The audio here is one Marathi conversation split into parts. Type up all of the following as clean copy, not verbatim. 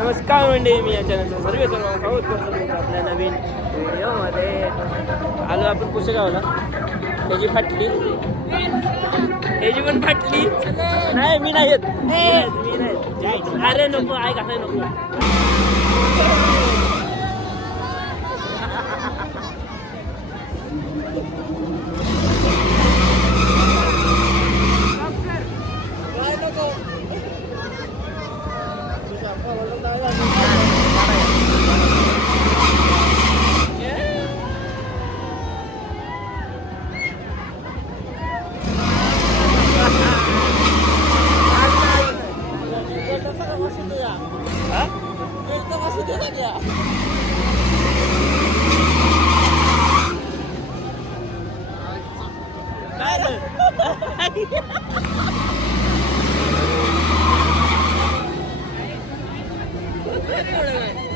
नमस्कार मंडळी, मी या चॅनलचं सर्व स्वागत करतो तुमचं आपल्या नवीन व्हिडिओमध्ये. आलो आपण पुसेगावला. त्याची फाटली, ह्याची पण फाटली. नाही मी नाही येत, मी नाही. अरे नको, ऐक असं नको.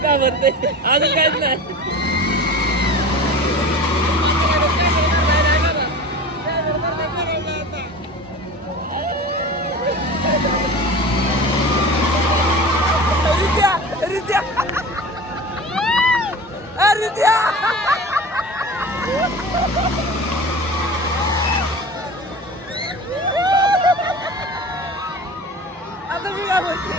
का भरते अजून काहीच नाही. आता मी काय बोलते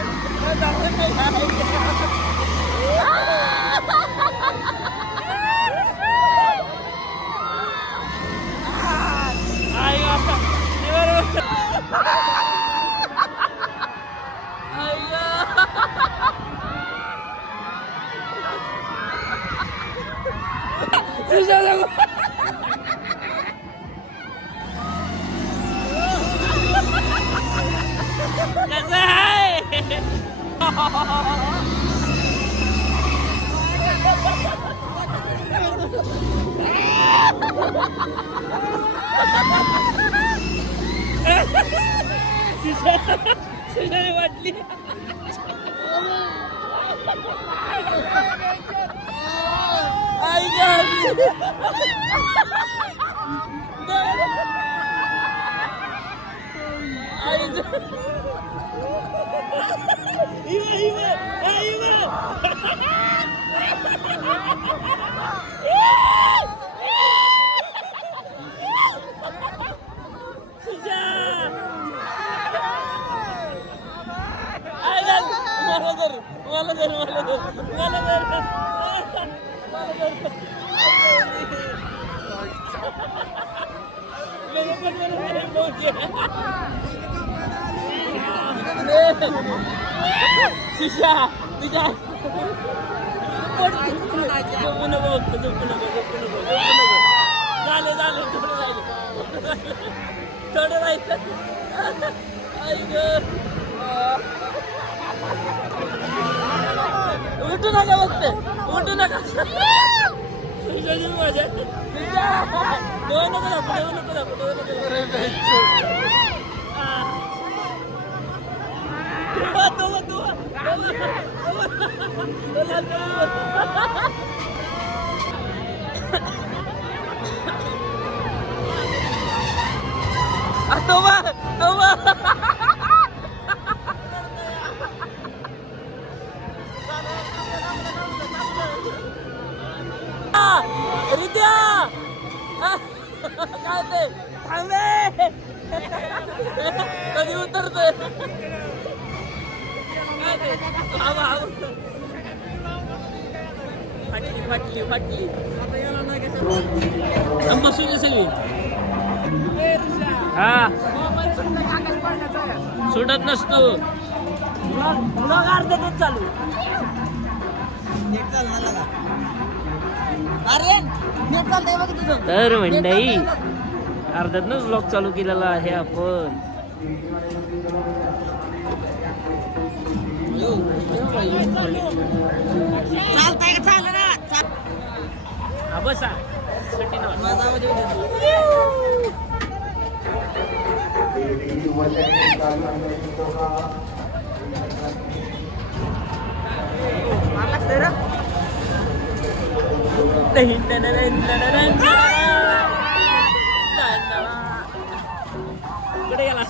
कसं आहे. सुशाने वाटली. शिशा तुझ्या थोडं राहिलं. उठू नका बघते, उठू नका. माझ्या काय ते थांबे कधी उतरतोय. फाटली फाटली बसून सगळी. हा सुटत नसतो. अर्धा तेच चालू. तर मंडई अर्ध्यातनच ब्लॉग चालू केलेला आहे आपण. हा बसा कुठे गेला.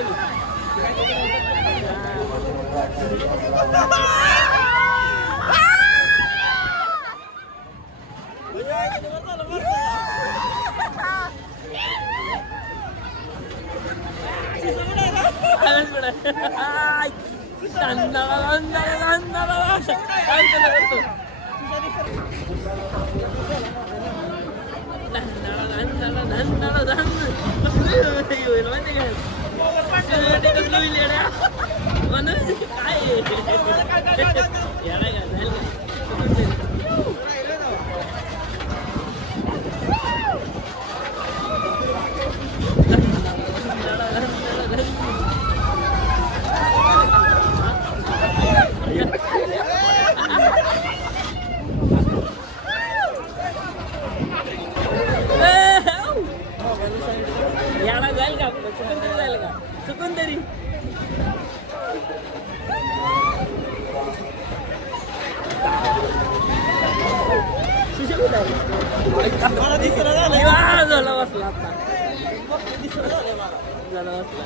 आलो मी. याला जाईल का आपलं चुकून तरी जाईल का चुकून तरी झाला बसला आता झाला बसला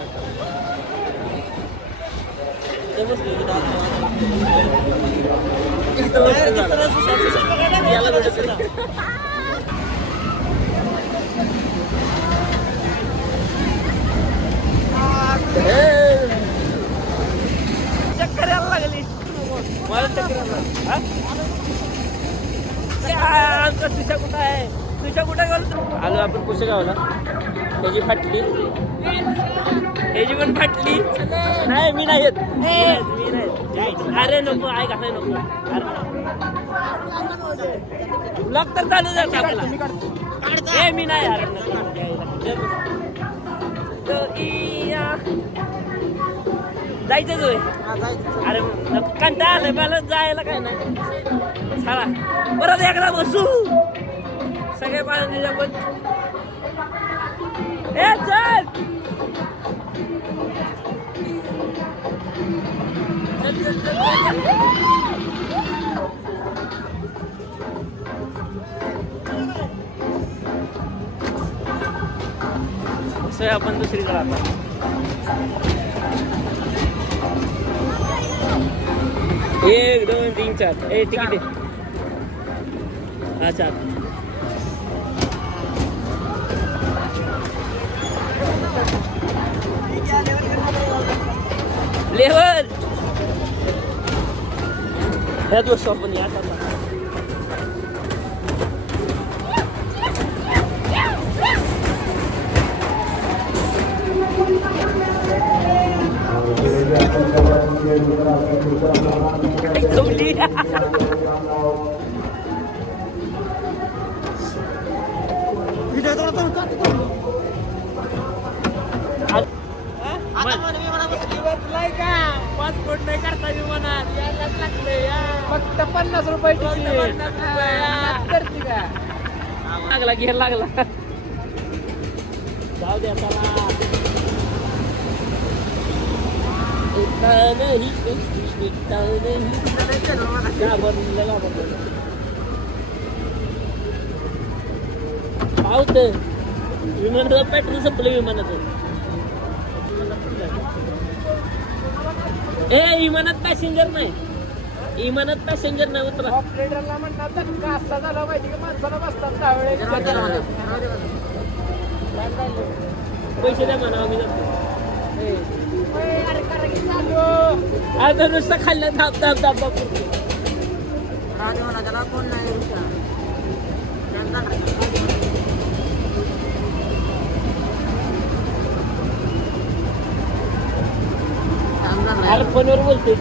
याला चक्कर यायला लागली मला चक्कर आमचा सुशा कुठं आहे सुशा कुठं गेलो आलो आपण पुसेगावला त्याची फाटली ह्याची पण फाटली नाही मी नाही येत मी नाही अरे नको ऐक असं नको ब्लॉग तर चालू जात आपला हे मी नाही अरे जायचं होय अरे कंटाळा आलाय मला जायला काय नाही चला परत एकदा बसू सगळे पाहिजे पण ए चल असं आपण दुसरीकडे आता 1 2 3 4 ए तिकीट दे अच्छा लेवल ह्याच वस्तू आपण या पासपोर्ट नाही करता विमानात यायलाच लागले फक्त 50 रुपये लागला घ्यायला लागला जाऊ द्या चला पावत विमानाचं पेट्रोल संपलं विमानाचं ए विमानात पॅसेंजर नाही विमानात पॅसेंजर नाही उतरा ऑपरेटरला म्हणतात धक्का असा झाला माहिती का माणसाला बसतात पैसे द्या म्हणा आम्ही जातो आता नुसतं खाल्लं धाप धाप धाप धाप त्याला कोण नाही अरे फोनवर बोलते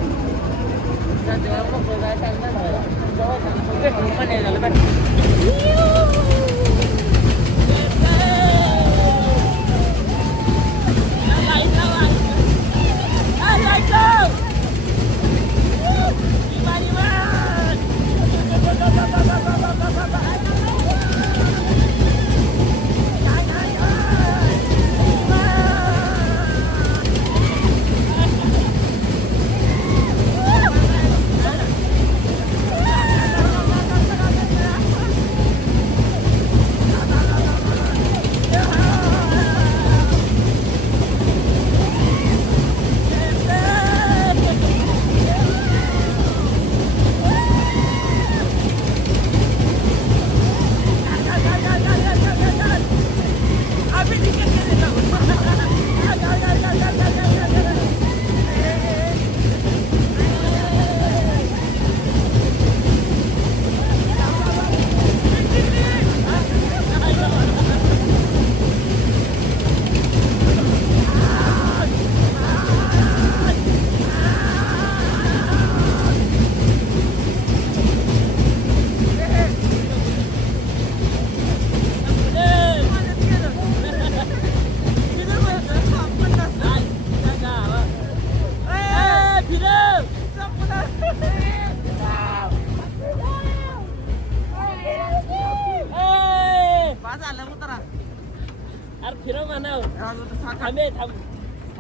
थांब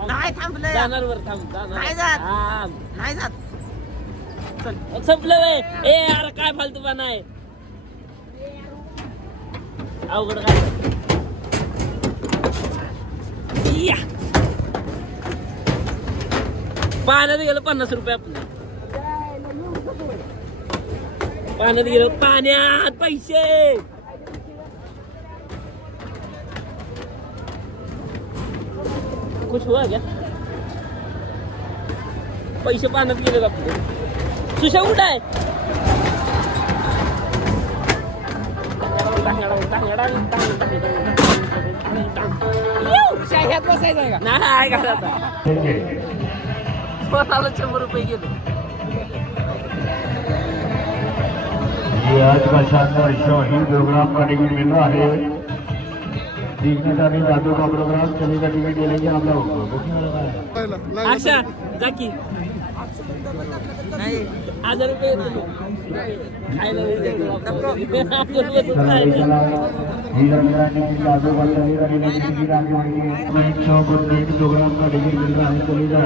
नाही थांबलं जाणार वर थांब नाही जात. जाणार नाही जात संपलं वे ए यार काय फालतूपणा आहे अवघड काय या. पाण्यात गेलं 50 रुपये आपलं पाण्यात गेलो पाण्यात पैसे कुछ हुआ क्या पैसे पाण्यात गेले आपले सुशा कुठं आहे बसायचं का नाही का आता स्वतःला 100 रुपये गेले ये आज का शानदार शो ही प्रोग्राम का टिकट मिल रहा है देखने जाने जादू का प्रोग्राम चलेगा टिकट ले लेंगे आप लोग अच्छा जाकी नाही 1000 रुपये येतो खायला जादू का चलेगा शो प्रोग्राम का टिकट मिल रहा है चलेगा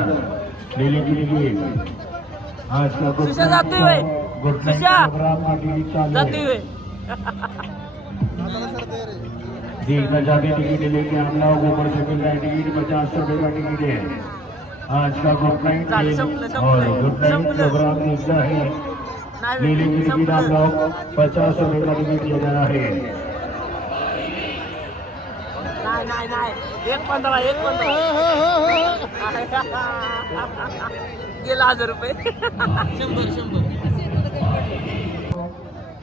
लेने के लिए आज का सुशा जातोय व्हय? सुशा प्रोग्राम का टिकट चालू जातोय है व्हय? देखना चाहते टिकट लेके हम लोग ऊपर से मिल रहा है टिकट 50 रुपए का टिकट है आज का गुड नाइट चालेल, संपलं, संपलं. और गुड नाइट संपलं. प्रोग्राम देखना है नाही लेने की टिकट आप संपलं. लोग 50 रुपए का टिकट ले जाना है नाही 1.15 गेला 1000 रुपये 100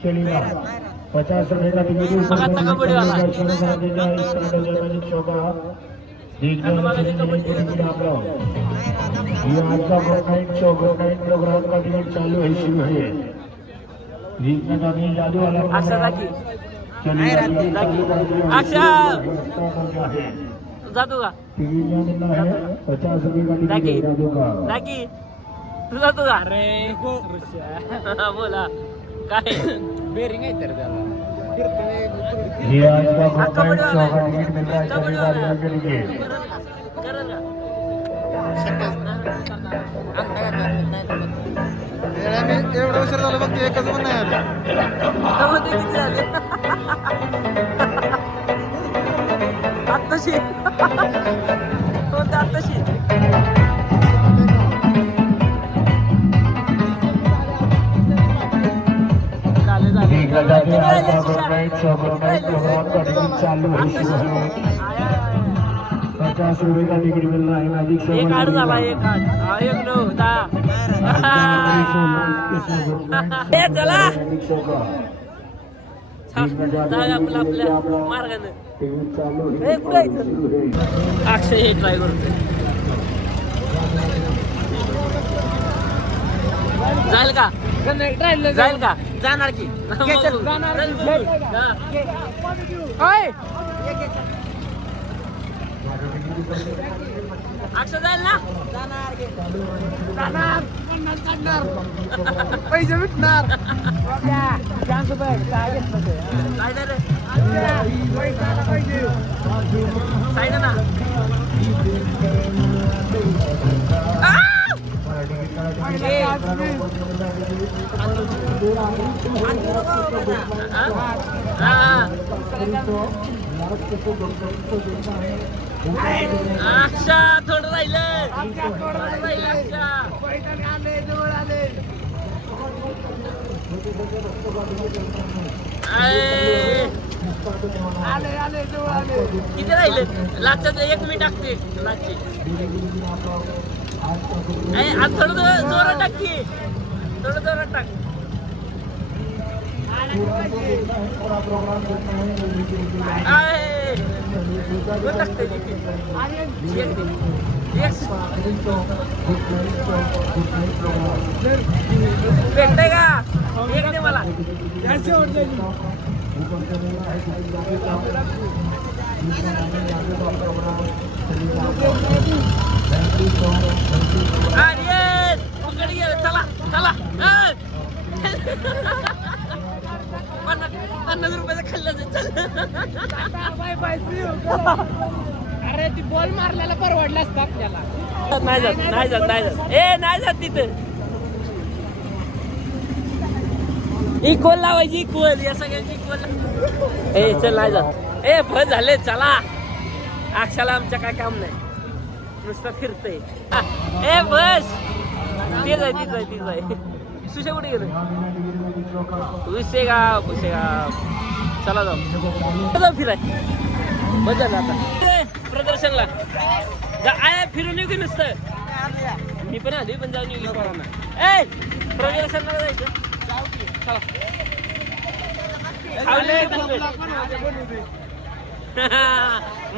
चलेगा 50 रुपए का टिकट सगळ्यात सगळा बडी वाला. देखने आप लोग ये आज का गुड नाइट प्रोग्राम का टिकट चालू है शुरू है देखने का भी जादू वाला अक्षा जाकी चलिए अक्षा जातो का टिकट मिलना है 50 रुपए का टिकट जाकी है जादू का जाकी तू जातो का अरे बोला काय बेरिंग आहे तर त्याला ये आज का गुड नाइट शो का टिकट मिल रहा है शनिवार के लिए करल का एवढं उशीर झालं फक्त एकच पण नाही आलं तेव्हा ते किती झाले आत्ताशी कोणत्या आत्ताशी झाले झाले देखना चाहते हैं आज का गुड नाइट प्रोग्राम का टिकट चालू है शुरू है 50 रुपए का टिकट मिल रहा है मैजिक शो एक आठ झाला एक आठ हा, एक नऊ दहा ए, चला मैजिक शो का जाऊया आपल्या आपल्या मार्गाने टिकट चालू ए, है कुठे आहे और इथं? शुरू है अक्षय हे ट्राय करतोय जाईल का जाईल का जाणार की बघू. जाणार. चल बघू. हा. अक्षय जाईल ना पैसे भेटणार काय नाही रे साईड ना अच्छा थोडं राहिलं किती राहिले लाचाचं 1 मिनिट टाकते लाची आज थोडं जोरात टाक की थोडं जोरात टाक कोण टाकते भेटतंय का एक दे मला चला चला 50 रुपयाचं खाल्लं चल अरे ती बॉल मारल्याला परवडला असता आपल्याला. नाही जात ए नाही जात तिथं. इक्वल लावायची इक्वल या सगळ्यांची इक्वल. ए चल नाही जात. ए बस झाले चला. अक्षाला आमच्या काय काम नाही नुसतं फिरतय. ए बस तीच आहे. सुशे कुठे गेलो? पुसेगाव चला जाऊ फिराय. बस झालं आता प्रदर्शनला आय फिरून येऊ की नुसतं. मी पण आधी पण जाऊन येऊ पोरांना. ए प्रदर्शनला जायचं चला.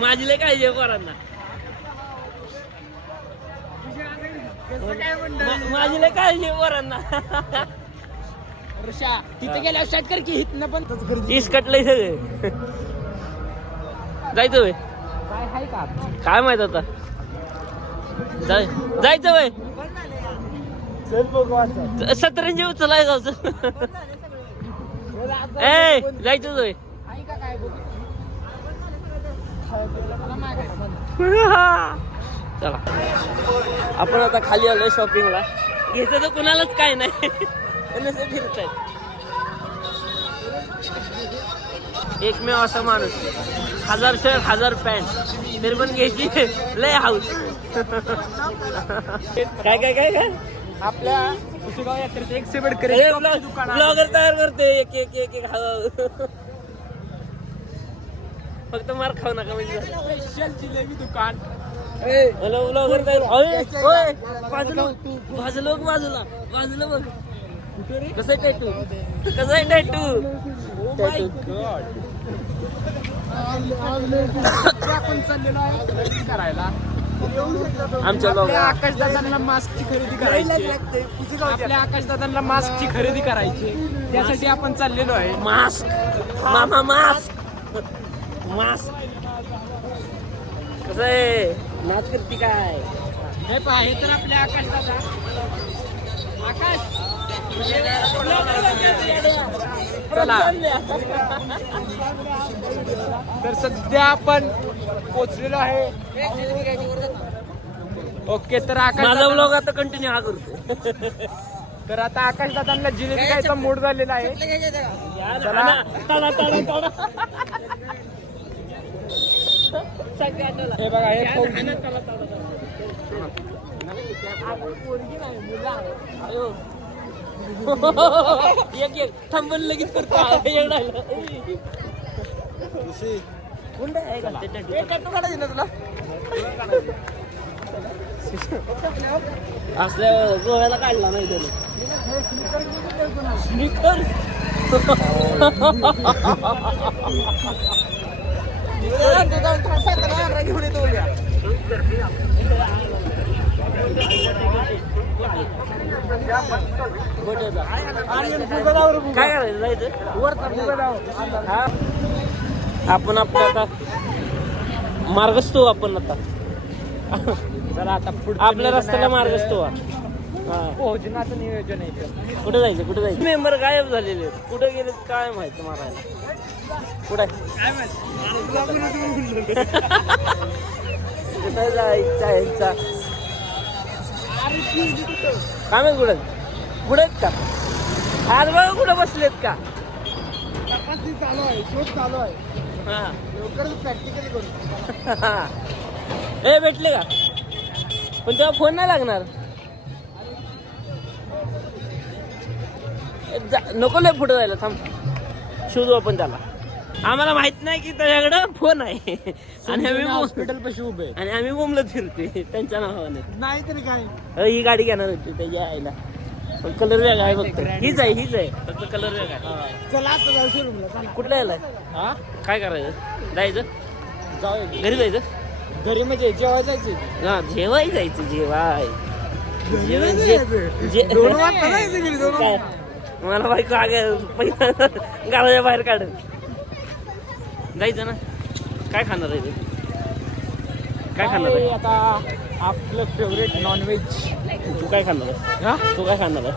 माझी लय काळजी पोरांना. माझी लय काळजी पोरांना. ऋषा तिथे गेल्या स्टार्ट कर की हितनं पण इस कटलंय सगळं. जायचं वय काय आहे का काय माहित आता. जायचं वय 17 उचलाय जायचं. ए जायचं वय. आहे का काय बघू. चला आपण आता खाली आलोय शॉपिंगला. घेतं तर कुणालाच काय नाही. फिरत आहेत एकमेव असा माणूस 1000 शर्ट 1000 पॅन्ट तरी पण घ्यायची लय हाऊस. काय आपल्या पुसेगाव यात्रेत एक सेवेड ब्लॉगर तयार करते एक फक्त मार खाऊ नका म्हणजे. स्पेशल जिलेबी दुकान. ब्लॉगर तयार. बाजूला बघ कसं आहे टॅटू. आपण चाललेलो आहे खरेदी करायला. आमच्या आकाशदादांना मास्कची खरेदी करायची. आपल्या आकाशदादांना मास्कची खरेदी करायची त्यासाठी आपण चाललेलो आहे. मास्क मामा मास्क कसं आहे नाच करते काय. हे पहा हे तर आपल्या आकाशदादा. आकाश चला तर सध्या आपण पोचलेलो आहे. ओके तर माझा ब्लॉग आता कंटिन्यू हा करतो. तर आता आकाशदादांना जिलेबी खायचा मूड झालेला आहे. चला हे बघा हे एक थांबून लगेच करतो. असल्या गोव्याला काढला नाही त्याने. स्निकर घेऊन येतो काय करायचं जायचं. आपण आपलं आता मार्गस्थो आपण आता चला आता आपल्या रस्त्याला मार्गस्थो. भोजनाचं नियोजन आहे. कुठे जायचं मेंबर गायब झालेले कुठे गेले काय माहित मारायला. कुठे कुठे जायचा यांचा काय माहित. कुठे आहेत का आज बघा कुठं बसलेत का. चालू आहे शोध चालू आहे. हा लवकरच प्रॅक्टिकल करू. ए भेटले का पण तेव्हा फोन नाही लागणार. नको लय पुढे जायला थांब शोधू आपण त्याला. आम्हाला माहित नाही की त्याच्याकडं फोन आहे आणि आम्ही हॉस्पिटल पाशी उभे आणि आम्ही बोंबलत फिरतोय त्यांच्या नावाने. नाही तरी काय. ही गाडी घेणार होती त्याच्या आईला पण कलर वेगळा आहे फक्त. हीच आहे फक्त कलर वेगळा आहे. चला आता जाऊ शोरूमला. चला कुठल्या यायला हा काय करायचं जायचं जाऊ घरी जायचं. घरी म्हणजे जेव्हा जायचं. हा जेवाय जायचं जेवाय काय मला बायको पहिला गावाच्या बाहेर काढून जायचं ना. काय खाणार आहे काय खाणार आहे आता आपलं फेवरेट नॉनव्हेज. तू काय खाणार आहे. तू काय खाणार आहे.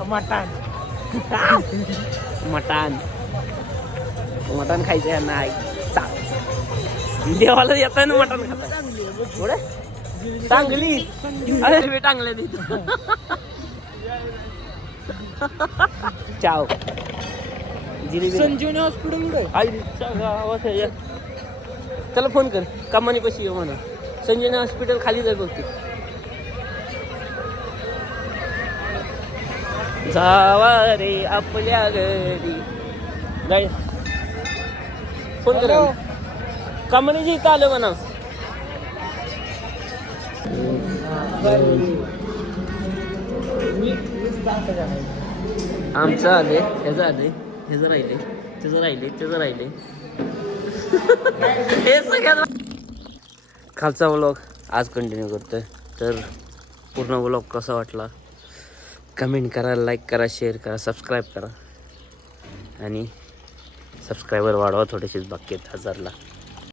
मटण खायचं आहे नाही. देवाला येताना मटण खात कुठे टांगली अरे मी टांगले तिथं चाव जिलेबी संजीवनी हॉस्पिटल कुठे आईच्या गावात आहे. त्याला फोन कर कमानी पशी येऊ म्हणा संजीवनी हॉस्पिटल खाली जाय बघते जावा रे आपल्या घरी गाय फोन कर कमानीची इथं आलं म्हणा आमचं आले ह्याचं आले ह्याचं राहिले त्याचं राहिले त्याचं राहिले हे सगळ्यात खालचा व्लॉग आज कंटिन्यू करतोय तर पूर्ण व्लॉग कसा वाटला कमेंट करा लाईक करा शेअर करा सबस्क्राईब करा आणि सबस्क्रायबर वाढवा थोडेसेच बाकी आहेत 1000ला